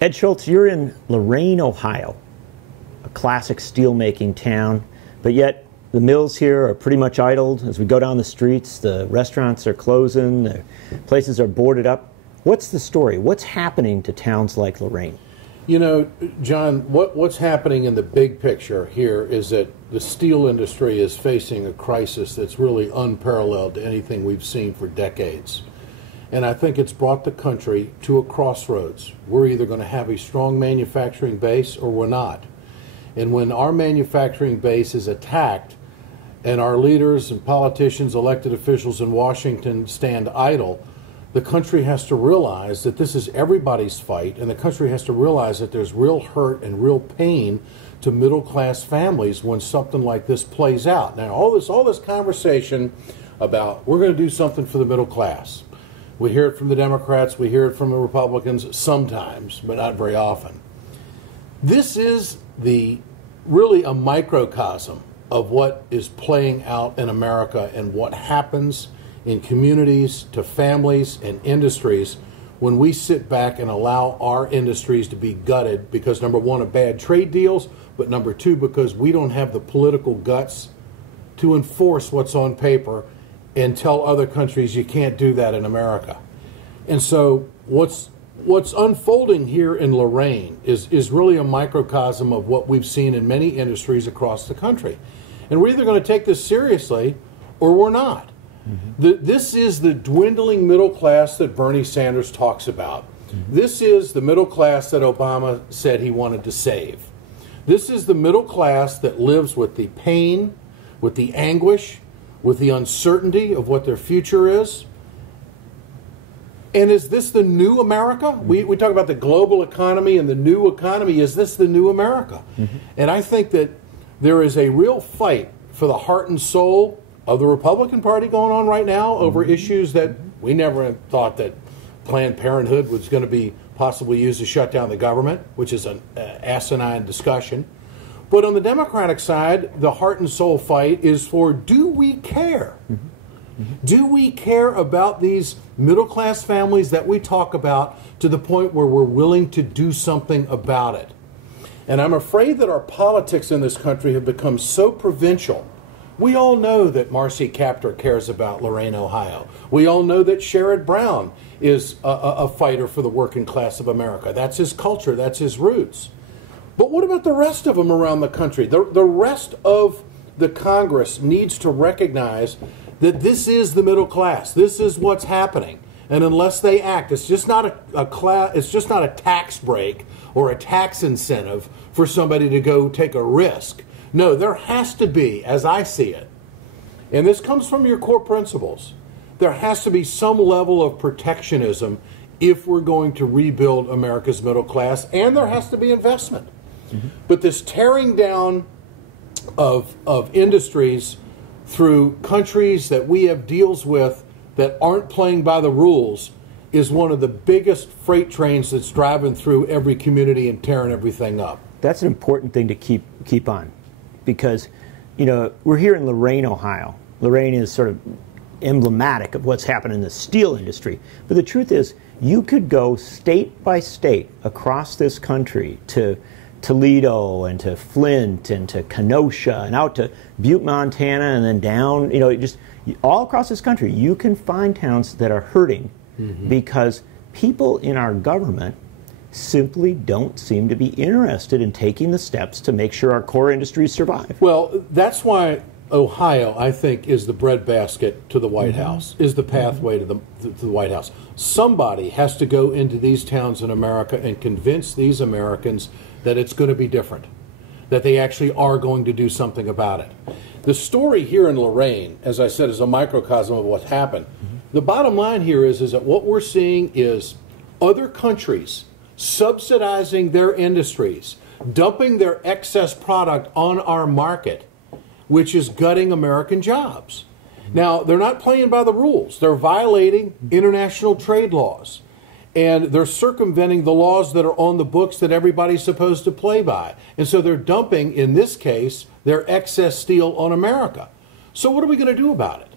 Ed Schultz, you're in Lorain, Ohio, a classic steelmaking town, but yet the mills here are pretty much idled. As we go down the streets, the restaurants are closing, the places are boarded up. What's the story? What's happening to towns like Lorain? You know, John, what's happening in the big picture here is that the steel industry is facing a crisis that's really unparalleled to anything we've seen for decades. And I think it's brought the country to a crossroads. We're either going to have a strong manufacturing base or we're not. And when our manufacturing base is attacked and our leaders and politicians, elected officials in Washington stand idle, the country has to realize that this is everybody's fight, and the country has to realize that there's real hurt and real pain to middle-class families when something like this plays out. Now, all this conversation about we're going to do something for the middle class. We hear it from the Democrats, we hear it from the Republicans sometimes, but not very often. This is really a microcosm of what is playing out in America and what happens in communities, to families and industries when we sit back and allow our industries to be gutted because, number one, of bad trade deals, but number two, because we don't have the political guts to enforce what's on paper and tell other countries you can't do that in America. And so what's unfolding here in Lorain is really a microcosm of what we've seen in many industries across the country. And we're either going to take this seriously or we're not. Mm-hmm. This is the dwindling middle class that Bernie Sanders talks about. Mm-hmm. This is the middle class that Obama said he wanted to save. This is the middle class that lives with the pain, with the anguish, with the uncertainty of what their future is. And is this the new America? We talk about the global economy and the new economy. Is this the new America? Mm-hmm. And I think that there is a real fight for the heart and soul of the Republican Party going on right now over issues that we never thought that Planned Parenthood was going to be possibly used to shut down the government, which is an asinine discussion. But on the Democratic side, the heart and soul fight is for, do we care? Mm-hmm. Mm-hmm. Do we care about these middle-class families that we talk about to the point where we're willing to do something about it? And I'm afraid that our politics in this country have become so provincial. We all know that Marcy Kaptur cares about Lorain, Ohio. We all know that Sherrod Brown is a fighter for the working class of America. That's his culture. That's his roots. But what about the rest of them around the country? The rest of the Congress needs to recognize that this is the middle class. This is what's happening. And unless they act, it's just not a tax break or a tax incentive for somebody to go take a risk. No, there has to be, as I see it, and this comes from your core principles, there has to be some level of protectionism if we're going to rebuild America's middle class, and there has to be investment. Mm-hmm. But this tearing down of industries through countries that we have deals with that aren't playing by the rules is one of the biggest freight trains that's driving through every community and tearing everything up. That's an important thing to keep on. Because, you know, we're here in Lorain, Ohio. Lorain is sort of emblematic of what's happened in the steel industry. But the truth is, you could go state by state across this country to Toledo and to Flint and to Kenosha and out to Butte, Montana, and then down, you know, just all across this country, you can find towns that are hurting because people in our government simply don't seem to be interested in taking the steps to make sure our core industries survive. Well, that's why Ohio, I think, is the breadbasket to the White House, is the pathway to the White House. Somebody has to go into these towns in America and convince these Americans that it's going to be different, that they actually are going to do something about it. The story here in Lorain, as I said, is a microcosm of what's happened. The bottom line here is that what we're seeing is other countries subsidizing their industries, dumping their excess product on our market, which is gutting American jobs. Now, they're not playing by the rules. They're violating international trade laws. And they're circumventing the laws that are on the books that everybody's supposed to play by. And so they're dumping, in this case, their excess steel on America. So what are we going to do about it?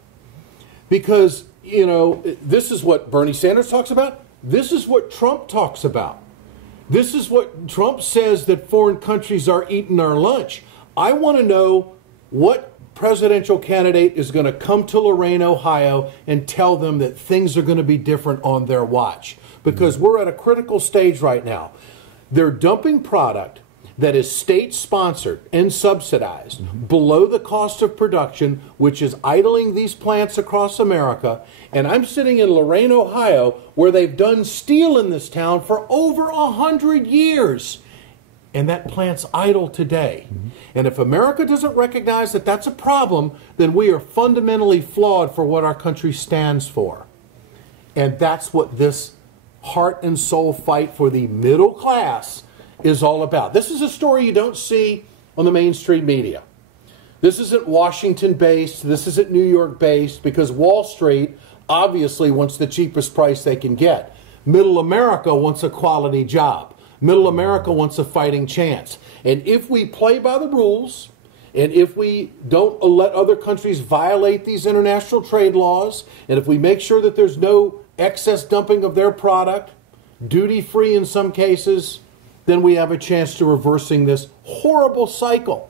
Because, you know, this is what Bernie Sanders talks about. This is what Trump talks about. This is what Trump says, that foreign countries are eating our lunch. I want to know what presidential candidate is going to come to Lorain, Ohio, and tell them that things are going to be different on their watch. Because we're at a critical stage right now. They're dumping product that is state-sponsored and subsidized below the cost of production, which is idling these plants across America. And I'm sitting in Lorain, Ohio, where they've done steel in this town for over 100 years. And that plant's idle today. And if America doesn't recognize that that's a problem, then we are fundamentally flawed for what our country stands for. And that's what this heart and soul fight for the middle class is all about. This is a story you don't see on the mainstream media. This isn't Washington-based. This isn't New York-based, because Wall Street obviously wants the cheapest price they can get. Middle America wants a quality job. Middle America wants a fighting chance. And if we play by the rules, and if we don't let other countries violate these international trade laws, and if we make sure that there's no excess dumping of their product, duty-free in some cases, then we have a chance to reversing this horrible cycle.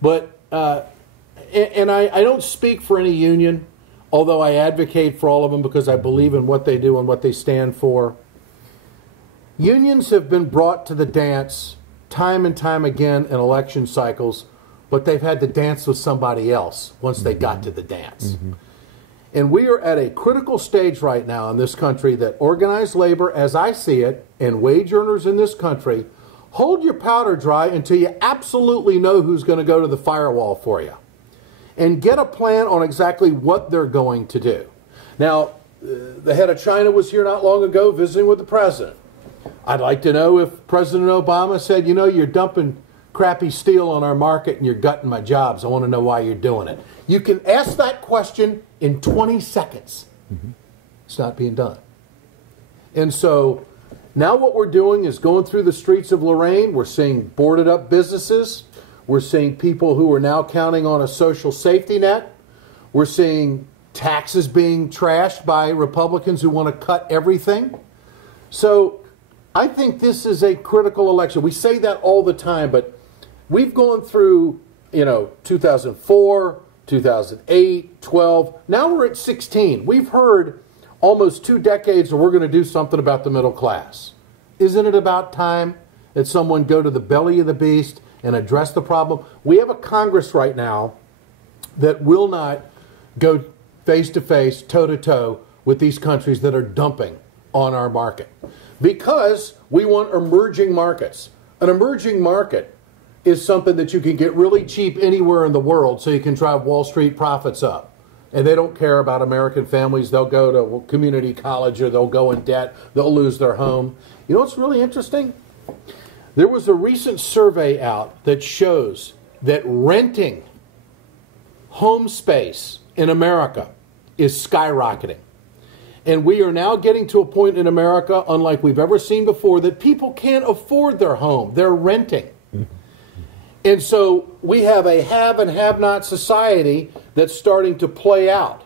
But, and I don't speak for any union, although I advocate for all of them because I believe in what they do and what they stand for. Unions have been brought to the dance time and time again in election cycles, but they've had to dance with somebody else once they got to the dance. And we are at a critical stage right now in this country that organized labor, as I see it, and wage earners in this country, hold your powder dry until you absolutely know who's going to go to the firewall for you. And get a plan on exactly what they're going to do. Now, the head of China was here not long ago visiting with the president. I'd like to know if President Obama said, you know, you're dumping crappy steel on our market and you're gutting my jobs. I want to know why you're doing it. You can ask that question in 20 seconds. It's not being done. And so now what we're doing is going through the streets of Lorain. We're seeing boarded up businesses. We're seeing people who are now counting on a social safety net. We're seeing taxes being trashed by Republicans who want to cut everything. So I think this is a critical election. We say that all the time, but we've gone through, 2004, 2008, 12. Now we're at 16. We've heard almost 2 decades that we're going to do something about the middle class. Isn't it about time that someone go to the belly of the beast and address the problem? We have a Congress right now that will not go face-to-face, toe-to-toe with these countries that are dumping on our market, because we want emerging markets. An emerging market is something that you can get really cheap anywhere in the world so you can drive Wall Street profits up. And they don't care about American families. They'll go to community college or they'll go in debt. They'll lose their home. You know what's really interesting? There was a recent survey out that shows that renting home space in America is skyrocketing. And we are now getting to a point in America, unlike we've ever seen before, that people can't afford their home. They're renting. And so we have a have and have not society that's starting to play out.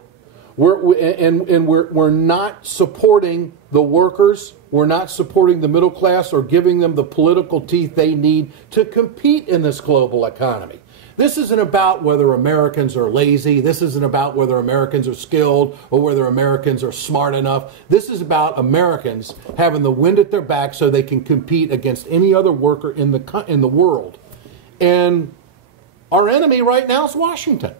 We're not supporting the workers. We're not supporting the middle class or giving them the political teeth they need to compete in this global economy. This isn't about whether Americans are lazy. This isn't about whether Americans are skilled or whether Americans are smart enough. This is about Americans having the wind at their back so they can compete against any other worker in the world. And our enemy right now is Washington.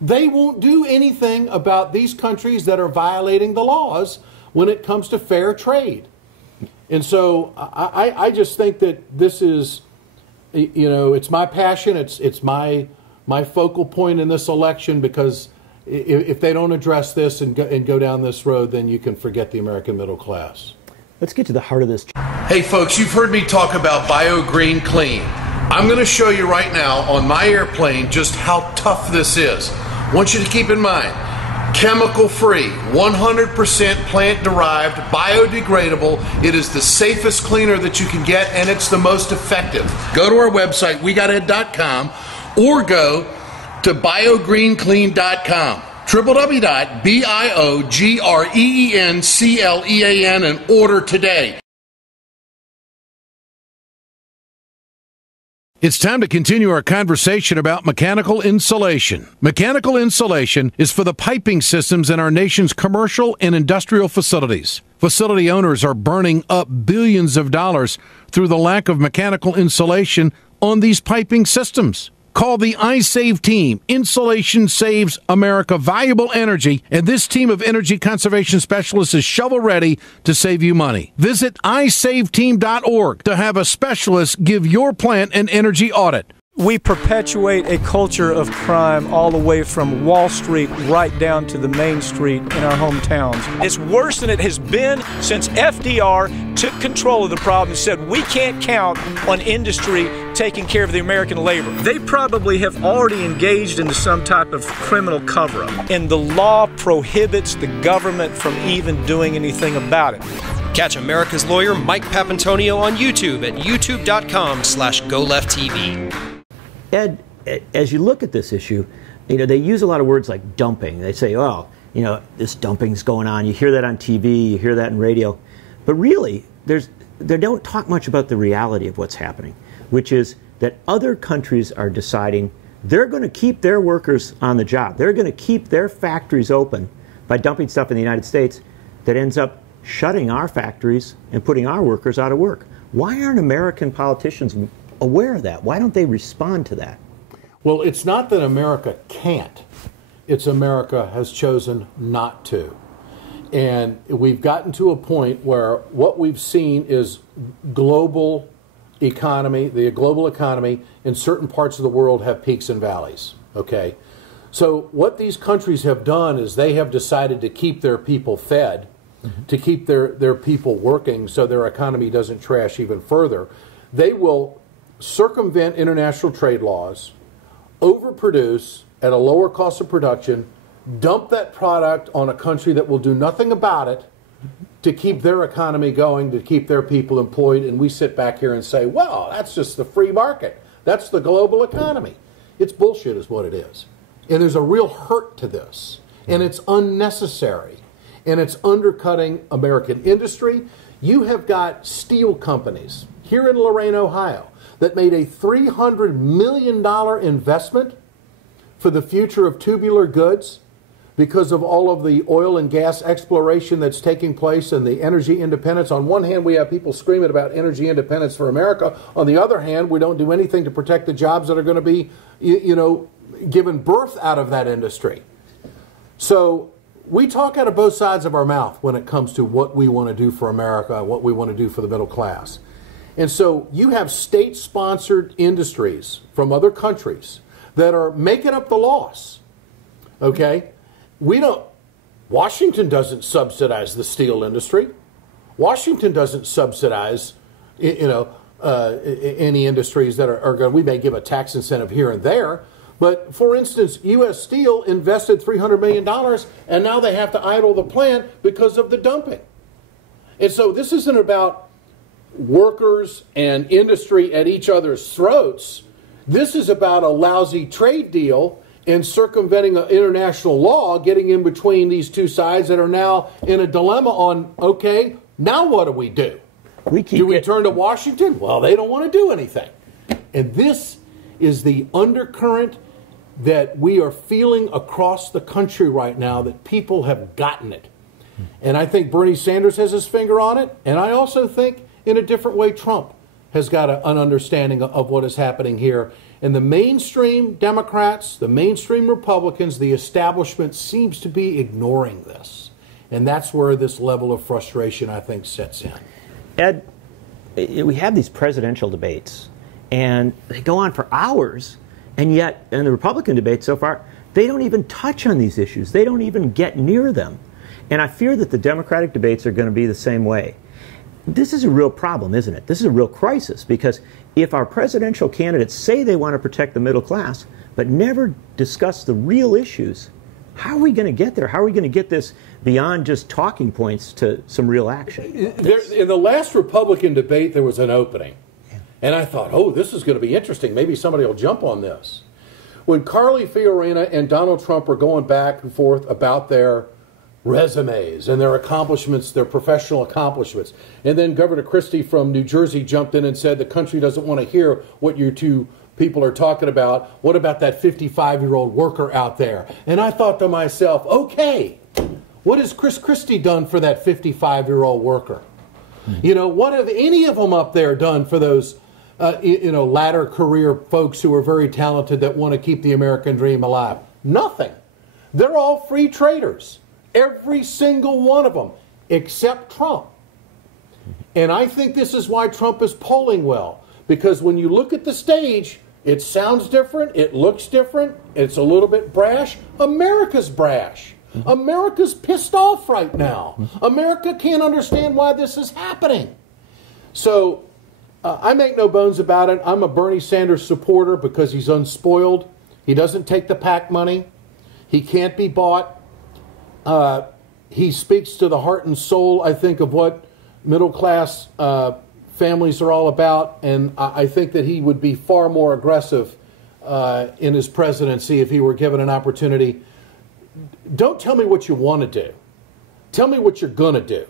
They won't do anything about these countries that are violating the laws when it comes to fair trade. And so I just think that this is, it's my passion. It's my focal point in this election, because if they don't address this and go down this road, then you can forget the American middle class. Let's get to the heart of this. Hey folks, you've heard me talk about BioGreen Clean. I'm going to show you right now on my airplane just how tough this is. I want you to keep in mind, chemical-free, 100% plant-derived, biodegradable. It is the safest cleaner that you can get, and it's the most effective. Go to our website, wegotid.com, or go to biogreenclean.com. www.biogreenclean and order today. It's time to continue our conversation about mechanical insulation. Mechanical insulation is for the piping systems in our nation's commercial and industrial facilities. Facility owners are burning up billions of dollars through the lack of mechanical insulation on these piping systems. Call the iSave team. Insulation saves America valuable energy, and this team of energy conservation specialists is shovel-ready to save you money. Visit iSaveTeam.org to have a specialist give your plant an energy audit. We perpetuate a culture of crime all the way from Wall Street right down to the main street in our hometowns. It's worse than it has been since FDR took control of the problem and said we can't count on industry taking care of the American labor. They probably have already engaged into some type of criminal cover-up, and the law prohibits the government from even doing anything about it. Catch America's lawyer Mike Papantonio on YouTube at youtube.com/GoLeftTV. Ed, as you look at this issue, they use a lot of words like dumping. They say, oh, this dumping's going on. You hear that on TV, you hear that in radio. But really, they don't talk much about the reality of what's happening, which is that other countries are deciding they're going to keep their workers on the job. They're going to keep their factories open by dumping stuff in the United States that ends up shutting our factories and putting our workers out of work. Why aren't American politicians aware of that? Why don't they respond to that? Well, it's not that America can't. It's America has chosen not to. And we've gotten to a point where what we've seen is global economy, the global economy in certain parts of the world have peaks and valleys, okay? So what these countries have done is they have decided to keep their people fed, to keep their people working so their economy doesn't trash even further. They will circumvent international trade laws, overproduce at a lower cost of production, dump that product on a country that will do nothing about it to keep their economy going, to keep their people employed, and we sit back here and say, well, that's just the free market. That's the global economy. It's bullshit is what it is. And there's a real hurt to this, and it's unnecessary, and it's undercutting American industry. You have got steel companies here in Lorain, Ohio, that made a $300 million investment for the future of tubular goods because of all of the oil and gas exploration that's taking place and the energy independence. On one hand, we have people screaming about energy independence for America. On the other hand, we don't do anything to protect the jobs that are going to be, given birth out of that industry. So we talk out of both sides of our mouth when it comes to what we want to do for America, what we want to do for the middle class. And so you have state-sponsored industries from other countries that are making up the loss, okay? Washington doesn't subsidize the steel industry. Washington doesn't subsidize, any industries that are going, we may give a tax incentive here and there, but for instance, U.S. Steel invested $300 million and now they have to idle the plant because of the dumping. And so this isn't about workers and industry at each other's throats. This is about a lousy trade deal and circumventing an international law, getting in between these two sides that are now in a dilemma on, okay, now what do we do? Do we turn to Washington? Well, they don't want to do anything. And this is the undercurrent that we are feeling across the country right now, that people have gotten it. And I think Bernie Sanders has his finger on it, and I also think in a different way Trump has got an understanding of what is happening here. And the mainstream Democrats, the mainstream Republicans, the establishment seems to be ignoring this. And that's where this level of frustration, I think, sets in. Ed, we have these presidential debates, and they go on for hours, and yet in the Republican debate so far, they don't even touch on these issues. They don't even get near them. And I fear that the Democratic debates are going to be the same way. This is a real problem, isn't it? This is a real crisis, because if our presidential candidates say they want to protect the middle class, but never discuss the real issues, how are we going to get there? How are we going to get this beyond just talking points to some real action? In the last Republican debate, there was an opening. Yeah. And I thought, oh, this is going to be interesting. Maybe somebody will jump on this. When Carly Fiorina and Donald Trump were going back and forth about their resumes and their accomplishments, their professional accomplishments. And then Governor Christie from New Jersey jumped in and said the country doesn't want to hear what you two people are talking about. What about that 55-year-old worker out there? And I thought to myself, okay, what has Chris Christie done for that 55-year-old worker? You know, what have any of them up there done for those, latter career folks who are very talented that want to keep the American dream alive? Nothing. They're all free traders. Every single one of them, except Trump. And I think this is why Trump is polling well. Because when you look at the stage, it sounds different, it looks different, it's a little bit brash. America's brash. America's pissed off right now. America can't understand why this is happening. So, I make no bones about it. I'm a Bernie Sanders supporter because he's unspoiled. He doesn't take the PAC money. He can't be bought. He speaks to the heart and soul, I think, of what middle-class families are all about, and I think that he would be far more aggressive in his presidency if he were given an opportunity. Don't tell me what you want to do. Tell me what you're going to do,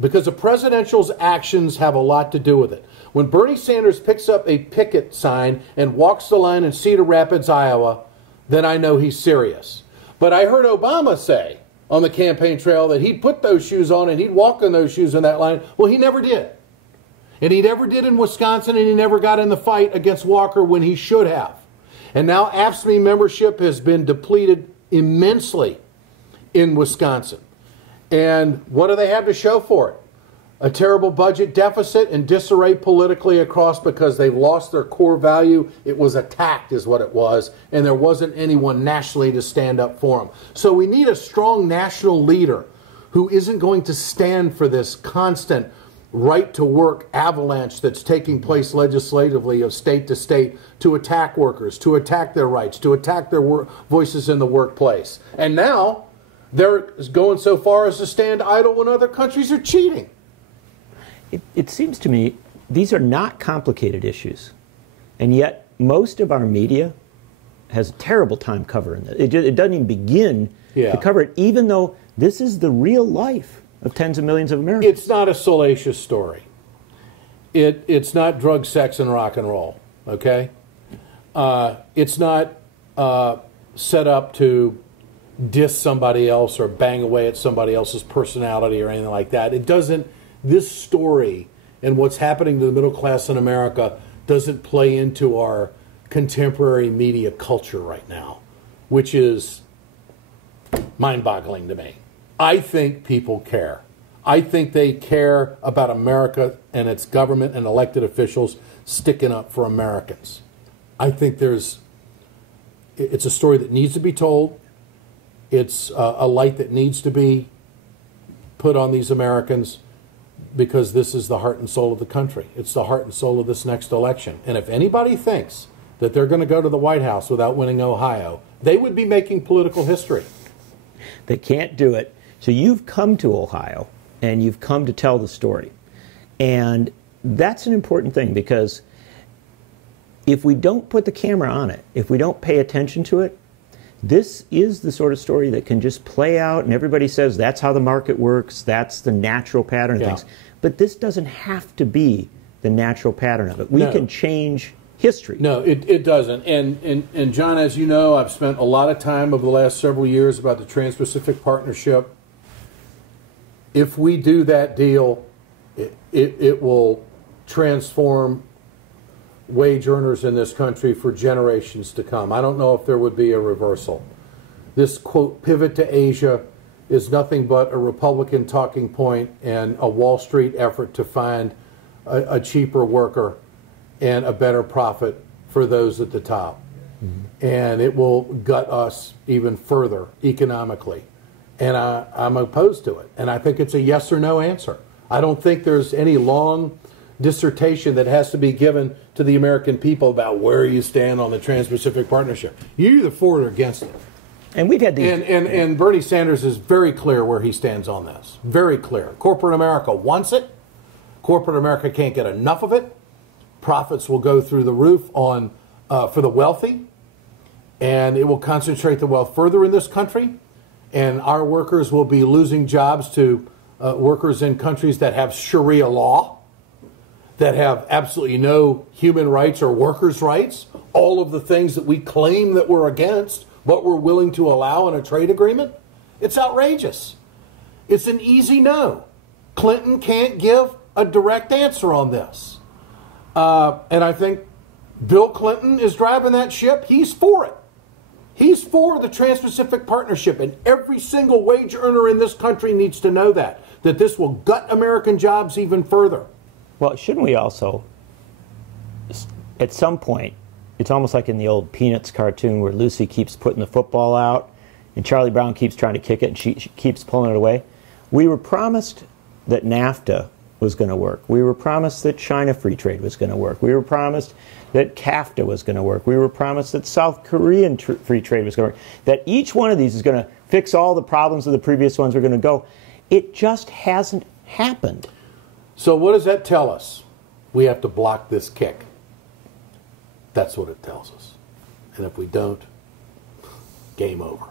because a presidential's actions have a lot to do with it. When Bernie Sanders picks up a picket sign and walks the line in Cedar Rapids, Iowa, then I know he's serious. But I heard Obama say on the campaign trail that he'd put those shoes on and he'd walk in those shoes in that line. Well, he never did. And he never did in Wisconsin, and he never got in the fight against Walker when he should have. And now AFSCME membership has been depleted immensely in Wisconsin. And what do they have to show for it? A terrible budget deficit and disarray politically across because they've lost their core value. It was attacked is what it was, and there wasn't anyone nationally to stand up for them. So we need a strong national leader who isn't going to stand for this constant right-to-work avalanche that's taking place legislatively of state to state to attack workers, to attack their rights, to attack their voices in the workplace. And now they're going so far as to stand idle when other countries are cheating. It seems to me these are not complicated issues, and yet most of our media has a terrible time covering it. It doesn't even begin to cover it, even though this is the real life of tens of millions of Americans. It's not a salacious story. It's not drug, sex, and rock and roll, okay? It's not set up to diss somebody else or bang away at somebody else's personality or anything like that. It doesn't. This story and what's happening to the middle class in America doesn't play into our contemporary media culture right now, which is mind-boggling to me. I think people care. I think they care about America and its government and elected officials sticking up for Americans. I think it's a story that needs to be told. It's a light that needs to be put on these Americans, because this is the heart and soul of the country. It's the heart and soul of this next election. And if anybody thinks that they're going to go to the White House without winning Ohio, they would be making political history. They can't do it. So you've come to Ohio, and you've come to tell the story. And that's an important thing, because if we don't put the camera on it, if we don't pay attention to it, this is the sort of story that can just play out, and everybody says that's how the market works, that's the natural pattern of things. But this doesn't have to be the natural pattern of it. We can change history. No, it doesn't. And John, as you know, I've spent a lot of time over the last several years about the Trans-Pacific Partnership. If we do that deal, it will transform wage earners in this country for generations to come. I don't know if there would be a reversal. This, quote, pivot to Asia is nothing but a Republican talking point and a Wall Street effort to find a cheaper worker and a better profit for those at the top. Mm-hmm. And it will gut us even further economically. And I'm opposed to it. And I think it's a yes or no answer. I don't think there's any long dissertation that has to be given to the American people about where you stand on the Trans-Pacific Partnership. You're either for it or against it. And we've had these. And Bernie Sanders is very clear where he stands on this. Very clear. Corporate America wants it. Corporate America can't get enough of it. Profits will go through the roof on for the wealthy, and it will concentrate the wealth further in this country. and our workers will be losing jobs to workers in countries that have Sharia law, that have absolutely no human rights or workers' rights, all of the things that we claim that we're against, but we're willing to allow in a trade agreement. It's outrageous. It's an easy no. Clinton can't give a direct answer on this. And I think Bill Clinton is driving that ship. He's for it. He's for the Trans-Pacific Partnership, and every single wage earner in this country needs to know that this will gut American jobs even further. Well, shouldn't we also, at some point, it's almost like in the old Peanuts cartoon where Lucy keeps putting the football out and Charlie Brown keeps trying to kick it and she keeps pulling it away. We were promised that NAFTA was going to work. We were promised that China free trade was going to work. We were promised that CAFTA was going to work. We were promised that South Korean free trade was going to work. That each one of these is going to fix all the problems of the previous ones were going to go. It just hasn't happened. So what does that tell us? We have to block this kick. That's what it tells us. And if we don't, game over.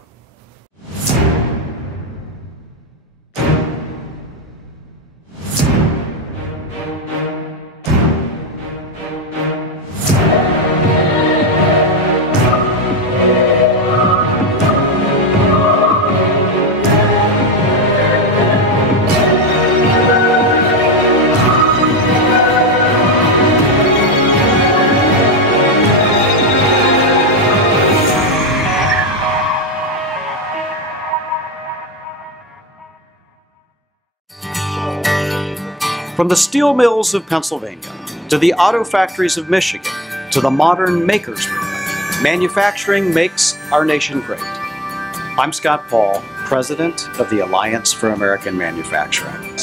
From the steel mills of Pennsylvania, to the auto factories of Michigan, to the modern makers movement, manufacturing makes our nation great. I'm Scott Paul, president of the Alliance for American Manufacturing.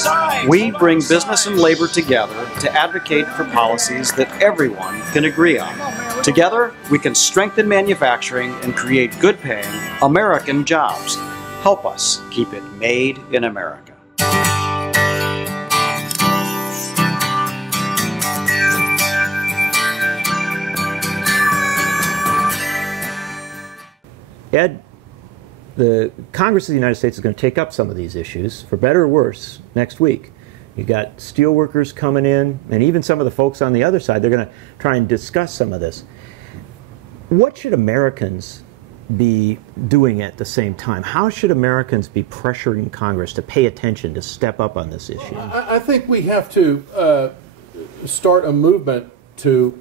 We bring business and labor together to advocate for policies that everyone can agree on. Together, we can strengthen manufacturing and create good-paying American jobs. Help us keep it made in America. Ed, the Congress of the United States is going to take up some of these issues, for better or worse, next week. You've got steelworkers coming in, and even some of the folks on the other side, they're going to try and discuss some of this. What should Americans be doing at the same time? How should Americans be pressuring Congress to pay attention, to step up on this issue? I think we have to start a movement to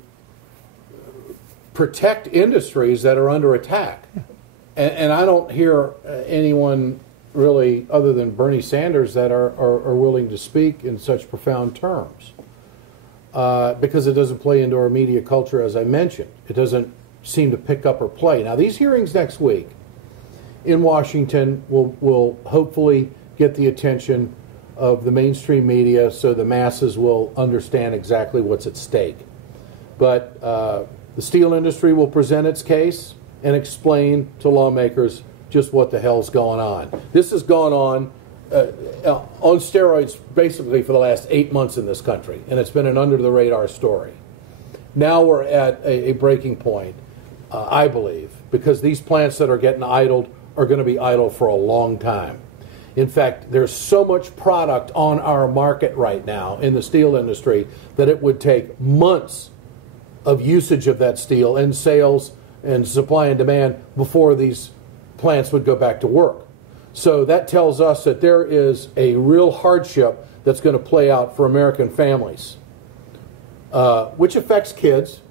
protect industries that are under attack. And I don't hear anyone really, other than Bernie Sanders, that are willing to speak in such profound terms. Because it doesn't play into our media culture, as I mentioned. It doesn't seem to pick up or play. Now, these hearings next week in Washington will hopefully get the attention of the mainstream media so the masses will understand exactly what's at stake. But the steel industry will present its case and explain to lawmakers just what the hell's going on. This has gone on steroids basically for the last 8 months in this country, and it's been an under-the-radar story. Now we're at a breaking point, I believe, because these plants that are getting idled are going to be idle for a long time. In fact, there's so much product on our market right now in the steel industry that it would take months of usage of that steel and sales and supply and demand before these plants would go back to work. So that tells us that there is a real hardship that's going to play out for American families, which affects kids,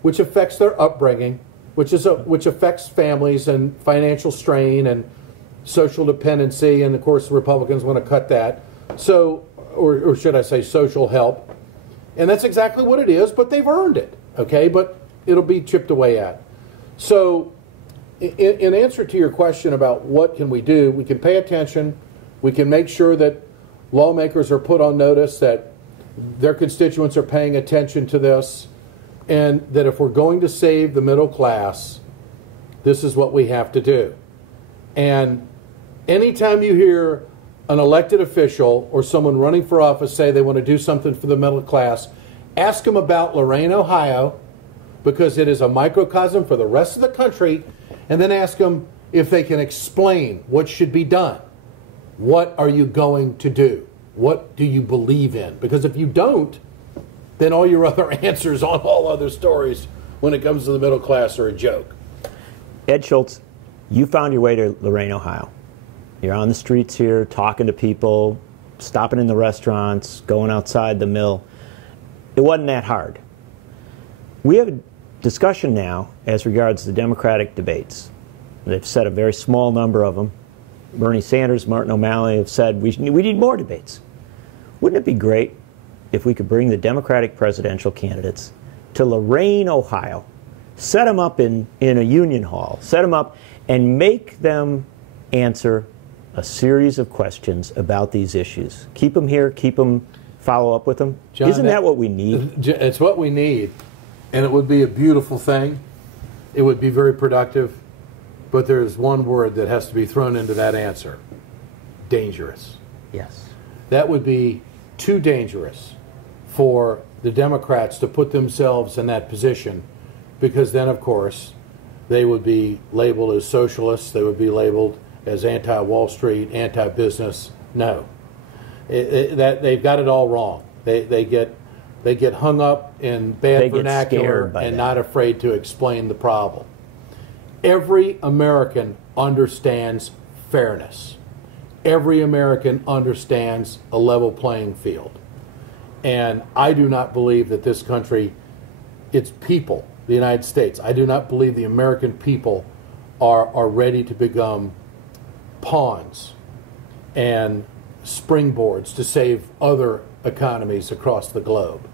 which affects their upbringing, which affects families and financial strain and social dependency, and of course the Republicans want to cut that. So, or should I say social help. And that's exactly what it is, but they've earned it, okay? But it'll be chipped away at. So, in answer to your question about what can we do, we can pay attention. We can make sure that lawmakers are put on notice that their constituents are paying attention to this, and that if we're going to save the middle class, this is what we have to do. And anytime you hear an elected official or someone running for office say they want to do something for the middle class, ask them about Lorain, Ohio, because it is a microcosm for the rest of the country, and then ask them, if they can explain what should be done. What are you going to do? What do you believe in? Because if you don't, then all your other answers on all other stories when it comes to the middle class are a joke. Ed Schultz, you found your way to Lorain, Ohio. You're on the streets here, talking to people, stopping in the restaurants, going outside the mill. It wasn't that hard. We have a discussion now as regards the Democratic debates. They've set a very small number of them. Bernie Sanders, Martin O'Malley have said we need more debates. Wouldn't it be great if we could bring the Democratic presidential candidates to Lorain, Ohio, set them up in a union hall, set them up and make them answer a series of questions about these issues. Keep them here, follow up with them. John, Isn't that what we need? It's what we need, and it would be a beautiful thing. It would be very productive, but there's one word that has to be thrown into that answer: dangerous. Yes. That would be too dangerous for the Democrats to put themselves in that position, because then, of course, they would be labeled as socialists. They would be labeled as anti-Wall Street, anti-business. No, that they've got it all wrong. They get hung up in bad vernacular and not afraid to explain the problem. Every American understands fairness. Every American understands a level playing field. And I do not believe that this country, its people, the United States, I do not believe the American people are ready to become pawns and springboards to save other economies across the globe.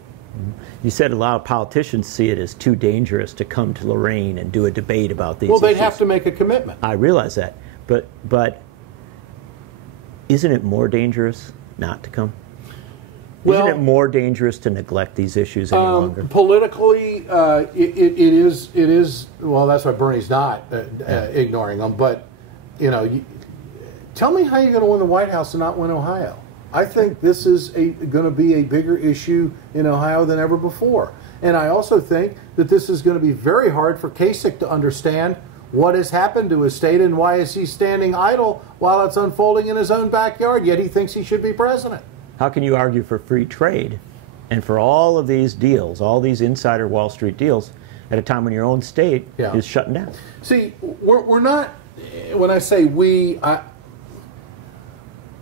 You said a lot of politicians see it as too dangerous to come to Lorain and do a debate about these issues. Well, they'd issues. have to make a commitment. I realize that. But isn't it more dangerous not to come? Isn't it more dangerous to neglect these issues any longer? Politically, it is. Well, that's why Bernie's not ignoring them. But, tell me how you're going to win the White House and not win Ohio. I think this is going to be a bigger issue in Ohio than ever before. And I also think that this is going to be very hard for Kasich to understand what has happened to his state and why is he standing idle while it's unfolding in his own backyard, yet he thinks he should be president. How can you argue for free trade and for all of these deals, all these insider Wall Street deals, at a time when your own state is shutting down? See, we're not, when I say we,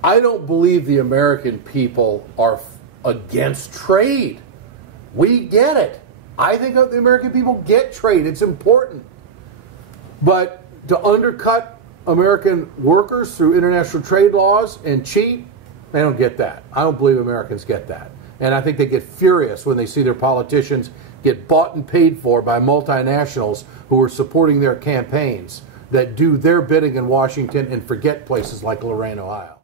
I don't believe the American people are against trade. We get it. I think the American people get trade. It's important. But to undercut American workers through international trade laws and cheat, they don't get that. I don't believe Americans get that. And I think they get furious when they see their politicians get bought and paid for by multinationals who are supporting their campaigns that do their bidding in Washington and forget places like Lorain, Ohio.